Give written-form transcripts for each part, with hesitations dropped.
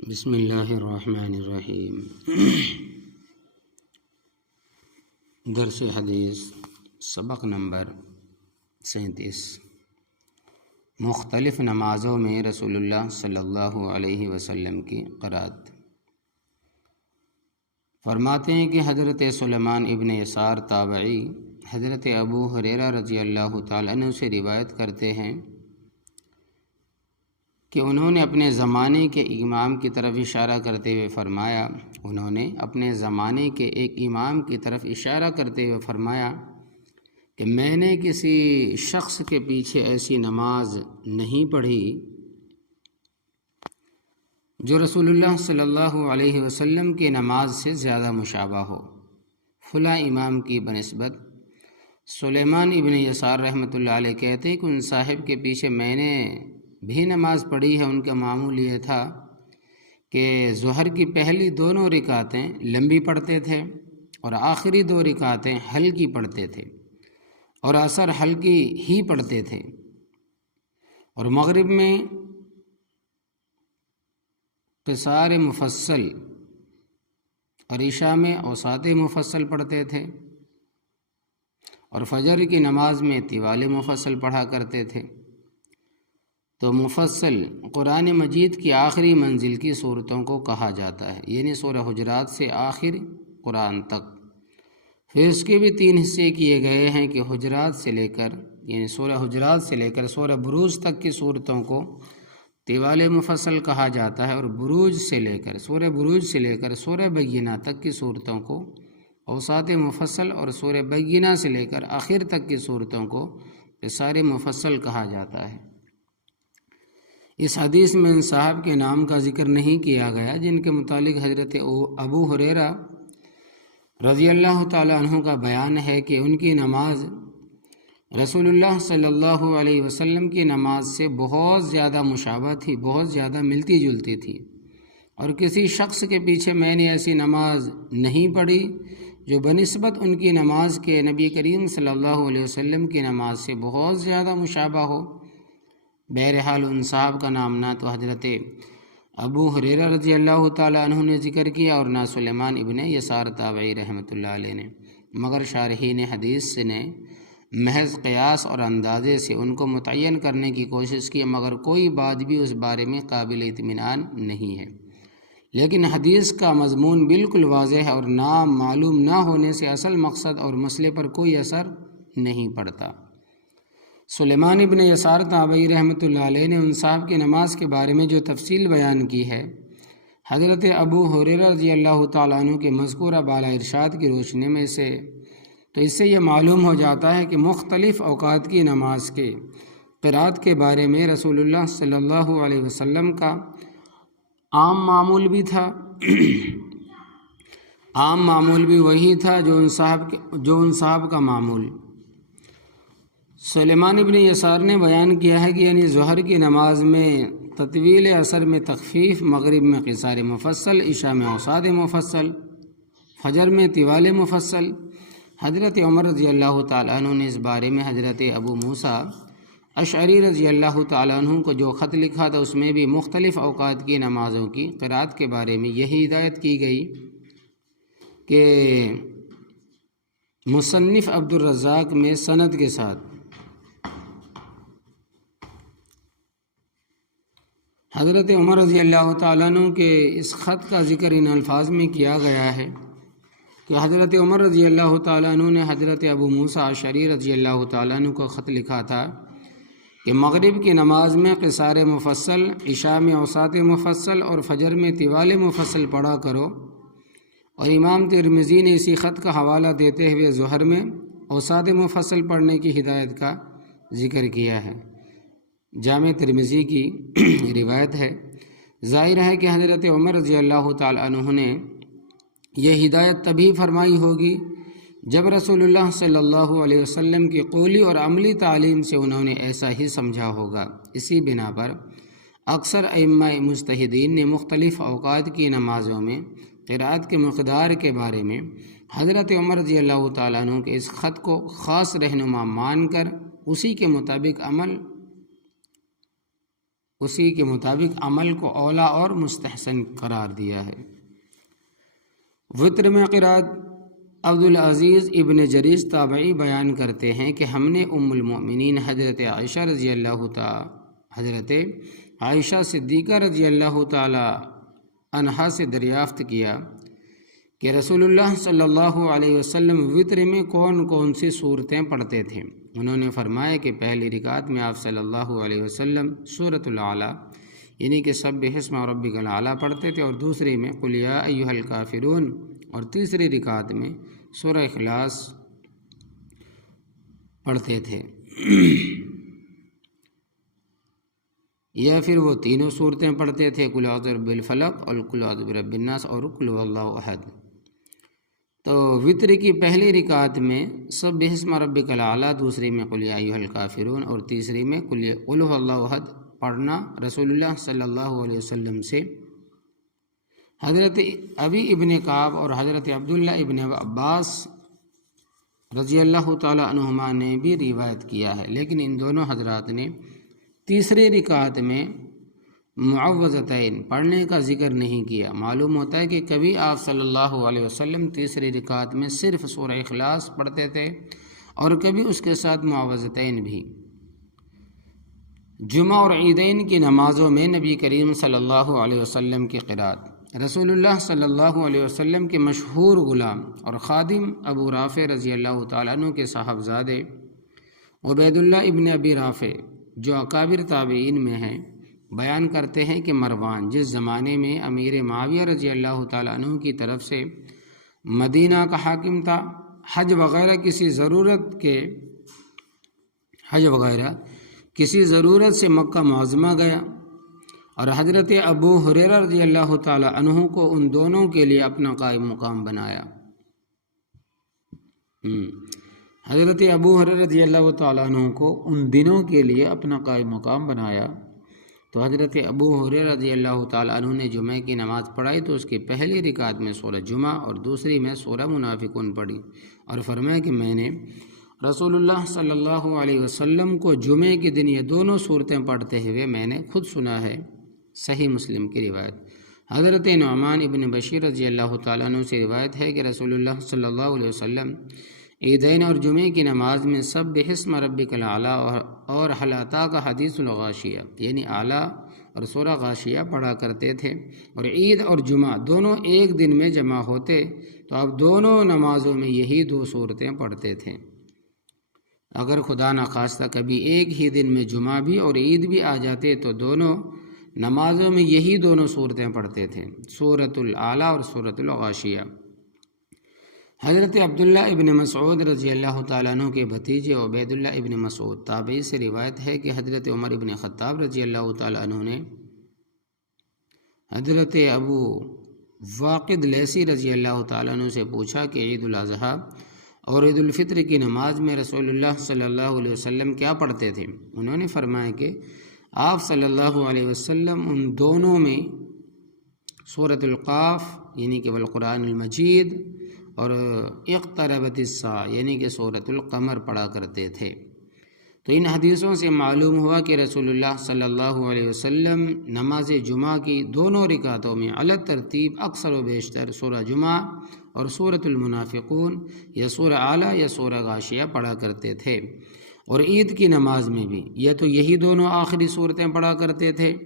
بسم اللہ الرحمن الرحیم۔ درس حدیث سبق نمبر 37۔ مختلف نمازوں میں رسول اللہ صلی اللہ علیہ وسلم کی قرات۔ فرماتے ہیں کہ حضرت سلیمان ابن یسار تابعی حضرت ابو ہریرہ رضی اللہ تعالیٰ عنہ سے روایت کرتے ہیں کہ انہوں نے اپنے زمانے کے امام کی طرف اشارہ کرتے ہوئے فرمایا کہ میں نے کسی شخص کے پیچھے ایسی نماز نہیں پڑھی جو رسول اللہ صلی اللہ علیہ وسلم کی نماز سے زیادہ مشابہ ہو۔ فلاں امام کی بنسبت سلیمان ابن یسار رحمۃ اللہ علیہ کہتے ہیں کہ ان صاحب کے پیچھے میں نے بھی نماز پڑھی ہے۔ ان کا معمول یہ تھا کہ ظہر کی پہلی دونوں رکعتیں لمبی پڑھتے تھے اور آخری دو رکعتیں ہلکی پڑھتے تھے، اور عصر ہلکی ہی پڑھتے تھے، اور مغرب میں قصار مفصل اور عشاء میں اوساط مفصل پڑھتے تھے، اور فجر کی نماز میں طوال مفصل پڑھا کرتے تھے۔ تو مفصل قرآن مجید کی آخری منزل کی صورتوں کو کہا جاتا ہے، یعنی سورہ حجرات سے آخر قرآن تک۔ پھر اس کے بھی 3 حصے کیے گئے ہیں کہ حجرات سے لے کر یعنی سورہ حجرات سے لے کر سورہ بروج تک کی صورتوں کو طوال مفصل کہا جاتا ہے، اور سورہ بروج سے لے کر سورہ بینہ تک کی صورتوں کو اوساط مفصل، اور سورہ بینہ سے لے کر آخر تک کی صورتوں کو قصار مفصل کہا جاتا ہے۔ اس حدیث میں ان صاحب کے نام کا ذکر نہیں کیا گیا جن کے متعلق حضرت ابو ہریرہ رضی اللہ تعالیٰ عنہ کا بیان ہے کہ ان کی نماز رسول اللہ صلی اللہ علیہ وسلم کی نماز سے بہت زیادہ مشابہ تھی، بہت زیادہ ملتی جلتی تھی، اور کسی شخص کے پیچھے میں نے ایسی نماز نہیں پڑھی جو بنسبت ان کی نماز کے نبی کریم صلی اللہ علیہ وسلم کی نماز سے بہت زیادہ مشابہ ہو۔ بہرحال ان صاحب کا نام نہ تو حضرت ابو ہریرہ رضی اللہ تعالیٰ عنہ نے ذکر کیا اور نہ سلیمان ابن یسار تابعی رحمۃ اللہ علیہ نے، مگر شارحین حدیث نے محض قیاس اور اندازے سے ان کو متعین کرنے کی کوشش کی، مگر کوئی بات بھی اس بارے میں قابل اطمینان نہیں ہے۔ لیکن حدیث کا مضمون بالکل واضح ہے، اور نام معلوم نہ ہونے سے اصل مقصد اور مسئلے پر کوئی اثر نہیں پڑتا۔ سلیمان ابن یسار تابعی رحمۃ اللہ علیہ نے ان صاحب کی نماز کے بارے میں جو تفصیل بیان کی ہے، حضرت ابو ہریرہ رضی اللہ تعالیٰ عنہ کے مذکورہ بالا ارشاد کی روشنی میں تو اس سے یہ معلوم ہو جاتا ہے کہ مختلف اوقات کی نماز کے قرات کے بارے میں رسول اللہ صلی اللہ علیہ وسلم کا عام معمول بھی تھا۔ عام معمول بھی وہی تھا جو ان صاحب کا معمول سلیمان ابن یسار نے بیان کیا ہے کہ یعنی ظہر کی نماز میں تطویل، عصر میں تخفیف، مغرب میں قصار مفصل، عشاء میں اوساط مفصل، فجر میں طوال مفصل۔ حضرت عمر رضی اللہ تعالیٰ عنہ نے اس بارے میں حضرت ابو موسیٰ اشعری رضی اللہ تعالیٰ عنہ کو جو خط لکھا تھا، اس میں بھی مختلف اوقات کی نمازوں کی قرات کے بارے میں یہی ہدایت کی گئی کہ مصنف عبد الرزاق میں سند کے ساتھ حضرت عمر رضی اللہ تعالیٰ عنہ کے اس خط کا ذکر ان الفاظ میں کیا گیا ہے کہ حضرت عمر رضی اللہ تعالیٰ عنہ نے حضرت ابو موسیٰ اشعری رضی اللہ تعالیٰ عنہ کو خط لکھا تھا کہ مغرب کی نماز میں قصار مفصل، عشاء میں اوساط مفصل اور فجر میں طوال مفصل پڑھا کرو، اور امام ترمذی نے اسی خط کا حوالہ دیتے ہوئے ظہر میں اوساط مفصل پڑھنے کی ہدایت کا ذکر کیا ہے۔ جامع ترمذی کی روایت ہے۔ ظاہر ہے کہ حضرت عمر رضی اللہ تعالیٰ عنہ نے یہ ہدایت تبھی فرمائی ہوگی جب رسول اللہ صلی اللہ علیہ وسلم کی قولی اور عملی تعلیم سے انہوں نے ایسا ہی سمجھا ہوگا۔ اسی بنا پر اکثر ائمہ مجتہدین نے مختلف اوقات کی نمازوں میں قرات کے مقدار کے بارے میں حضرت عمر رضی اللہ تعالیٰ عنہ کے اس خط کو خاص رہنما مان کر اسی کے مطابق عمل اسی کے مطابق عمل کو اولا اور مستحسن قرار دیا ہے۔ وطر میں قرات عبدالعزیز ابن جریج تابعی بیان کرتے ہیں کہ ہم نے ام المؤمنین حضرت عائشہ صدیقہ رضی اللہ تعالی عنہا سے دریافت کیا کہ رسول اللہ صلی اللہ علیہ وسلم وطر میں کون کون سی صورتیں پڑھتے تھے۔ انہوں نے فرمایا کہ پہلی رکعت میں آپ صلی اللہ علیہ وسلم سورۃ الاعلیٰ یعنی کہ سبح اسم ربک الاعلیٰ پڑھتے تھے، اور دوسری میں قل یا ایھا الکافرون، اور تیسری رکعت میں سورہ اخلاص پڑھتے تھے، یا پھر وہ تینوں صورتیں پڑھتے تھے، قل اعوذ برب الفلق اور قل اعوذ برب الناس اور قل هو اللہ احد۔ تو وطر کی پہلی رکعت میں سبح اسم ربک الاعلیٰ، دوسری میں قل یا ایھا الکافرون اور تیسری میں قل هو اللہ احد پڑھنا رسول اللہ صلی اللہ علیہ وسلم سے حضرت ابی ابن کعب اور حضرت عبداللہ ابن عباس رضی اللہ تعالی عنہما نے بھی روایت کیا ہے، لیکن ان دونوں حضرات نے تیسری رکعت میں معوذتین پڑھنے کا ذکر نہیں کیا۔ معلوم ہوتا ہے کہ کبھی آپ صلی اللہ علیہ وسلم تیسری رکعت میں صرف سورہ اخلاص پڑھتے تھے اور کبھی اس کے ساتھ معوذتین بھی۔ جمعہ اور عیدین کی نمازوں میں نبی کریم صلی اللہ علیہ وسلم کی قرات، رسول اللہ صلی اللہ علیہ وسلم کے مشہور غلام اور خادم ابو رافع رضی اللہ تعالیٰ عنہ کے صاحبزادے عبید اللہ ابن ابی رافع جو اکابر تابعین میں ہیں، بیان کرتے ہیں کہ مروان جس زمانے میں امیر معاویہ رضی اللہ تعالیٰ عنہ کی طرف سے مدینہ کا حاکم تھا، حج وغیرہ کسی ضرورت سے مکہ معظمہ گیا، اور حضرت ابو ہریرہ رضی اللہ تعالیٰ عنہ کو ان دونوں کے لیے اپنا قائم مقام بنایا۔ حضرت ابو ہریرہ رضی اللہ تعالیٰ عنہ کو ان دنوں کے لیے اپنا قائم مقام بنایا، تو حضرت ابو ہریرہ رضی اللہ تعالیٰ عنہ نے جمعہ کی نماز پڑھائی تو اس کی پہلی رکعت میں سورہ جمعہ اور دوسری میں سورہ منافقون پڑھی، اور فرمایا کہ میں نے رسول اللہ صلی اللہ علیہ وسلم کو جمعے کے دن یہ دونوں صورتیں پڑھتے ہوئے میں نے خود سنا ہے۔ صحیح مسلم کی روایت۔ حضرت نعمان ابن بشیر رضی اللہ تعالیٰ عنہ سے روایت ہے کہ رسول اللہ صلی اللہ علیہ وسلم عیدین اور جمعے کی نماز میں سبح اسم ربک الاعلیٰ اور هل اتاک حدیث الغاشیہ یعنی اعلیٰ اور سورہ غاشیہ پڑھا کرتے تھے، اور عید اور جمعہ دونوں ایک دن میں جمع ہوتے تو آپ دونوں نمازوں میں یہی دو صورتیں پڑھتے تھے۔ اگر خدا نخواستہ کبھی ایک ہی دن میں جمعہ بھی اور عید بھی آ جاتے تو دونوں نمازوں میں یہی دونوں صورتیں پڑھتے تھے، سورۃ الاعلیٰ اور سورۃ الغاشیہ۔ حضرت عبداللہ ابن مسعود رضی اللہ تعالیٰ عنہ کے بھتیجے عبید اللہ ابن مسعود تابعی سے روایت ہے کہ حضرت عمر ابن خطاب رضی اللہ تعالیٰ عنہ نے حضرت ابو واقد لیثی رضی اللہ تعالیٰ عنہ سے پوچھا کہ عید الاضحیٰ اور عید الفطر کی نماز میں رسول اللہ صلی اللہ علیہ وسلم کیا پڑھتے تھے؟ انہوں نے فرمایا کہ آپ صلی اللہ علیہ وسلم ان دونوں میں سورۃ القاف یعنی کہ والقرآن المجید اور اقتربت الساعہ یعنی کہ سورۃ القمر پڑھا کرتے تھے۔ تو ان حدیثوں سے معلوم ہوا کہ رسول اللہ صلی اللہ علیہ وسلم نماز جمعہ کی دونوں رکعتوں میں علی ترتیب اکثر و بیشتر سورہ جمعہ اور سورۃ المنافقون یا سورہ اعلیٰ یا سورہ غاشیہ پڑھا کرتے تھے، اور عید کی نماز میں بھی یا تو یہی دونوں آخری صورتیں پڑھا کرتے تھے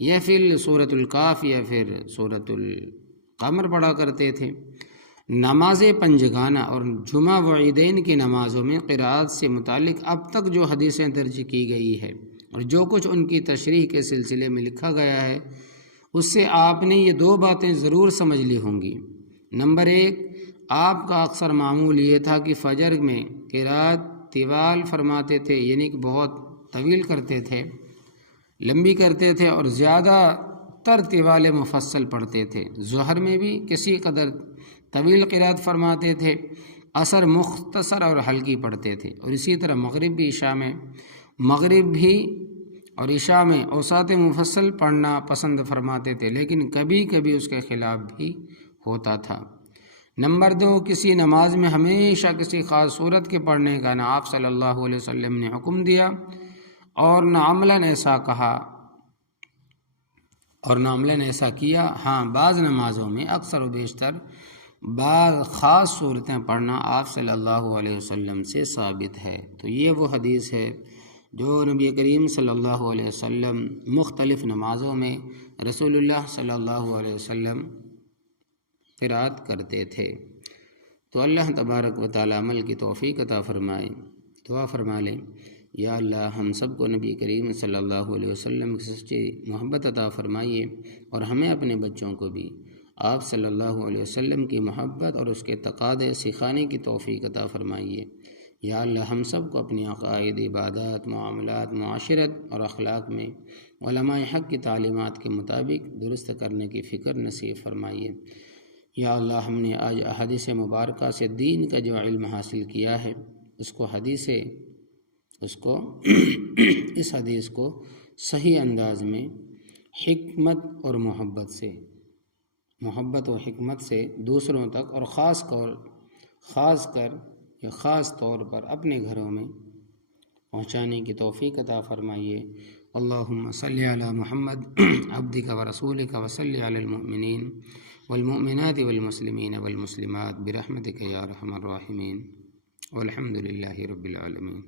یا پھر سورۃ الکاف یا پھر سورۃ القمر پڑھا کرتے تھے۔ نماز پنجگانہ اور جمعہ و عیدین کی نمازوں میں قرأت سے متعلق اب تک جو حدیثیں درج کی گئی ہے اور جو کچھ ان کی تشریح کے سلسلے میں لکھا گیا ہے، اس سے آپ نے یہ دو باتیں ضرور سمجھ لی ہوں گی۔ نمبر ایک، آپ کا اکثر معمول یہ تھا کہ فجر میں قرأت طوال فرماتے تھے، یعنی کہ بہت طویل کرتے تھے، لمبی کرتے تھے اور زیادہ تر طوال مفصل پڑھتے تھے۔ ظہر میں بھی کسی قدر طویل قرأت فرماتے تھے، عصر مختصر اور ہلکی پڑھتے تھے، اور اسی طرح مغرب بھی اور عشاء میں اوساط مفصل پڑھنا پسند فرماتے تھے، لیکن کبھی کبھی اس کے خلاف بھی ہوتا تھا۔ نمبر دو، کسی نماز میں ہمیشہ کسی خاص صورت کے پڑھنے کا نہ آپ صلی اللہ علیہ وسلم نے حکم دیا اور نہ عملاً ایسا کہا اور ناملہ نے ایسا کیا۔ ہاں، بعض نمازوں میں اکثر و بیشتر بعض خاص صورتیں پڑھنا آپ صلی اللہ علیہ وسلم سے ثابت ہے۔ تو یہ وہ حدیث ہے جو نبی کریم صلی اللہ علیہ وسلم مختلف نمازوں میں رسول اللہ صلی اللہ علیہ وسلم قرأت کرتے تھے۔ تو اللہ تبارک و تعالی عمل کی توفیق عطا فرمائے۔ دعا فرما لیں، یا اللہ ہم سب کو نبی کریم صلی اللہ علیہ وسلم کی سچی محبت عطا فرمائیے، اور ہمیں اپنے بچوں کو بھی آپ صلی اللہ علیہ وسلم کی محبت اور اس کے تقاضے سکھانے کی توفیق عطا فرمائیے۔ یا اللہ ہم سب کو اپنی عقائد، عبادات، معاملات، معاشرت اور اخلاق میں علماء حق کی تعلیمات کے مطابق درست کرنے کی فکر نصیب فرمائیے۔ یا اللہ ہم نے آج احادیث مبارکہ سے دین کا جو علم حاصل کیا ہے، اس حدیث کو صحیح انداز میں حکمت اور محبت و حکمت سے دوسروں تک، اور خاص طور پر اپنے گھروں میں پہنچانے کی توفیق عطا فرمائیے۔ اللہم صلی علی محمد عبدک و رسولک و صلی علی المؤمنین والمؤمنات والمسلمین والمسلمات برحمتک یا ارحم الراحمین، والحمد للہ رب العالمین۔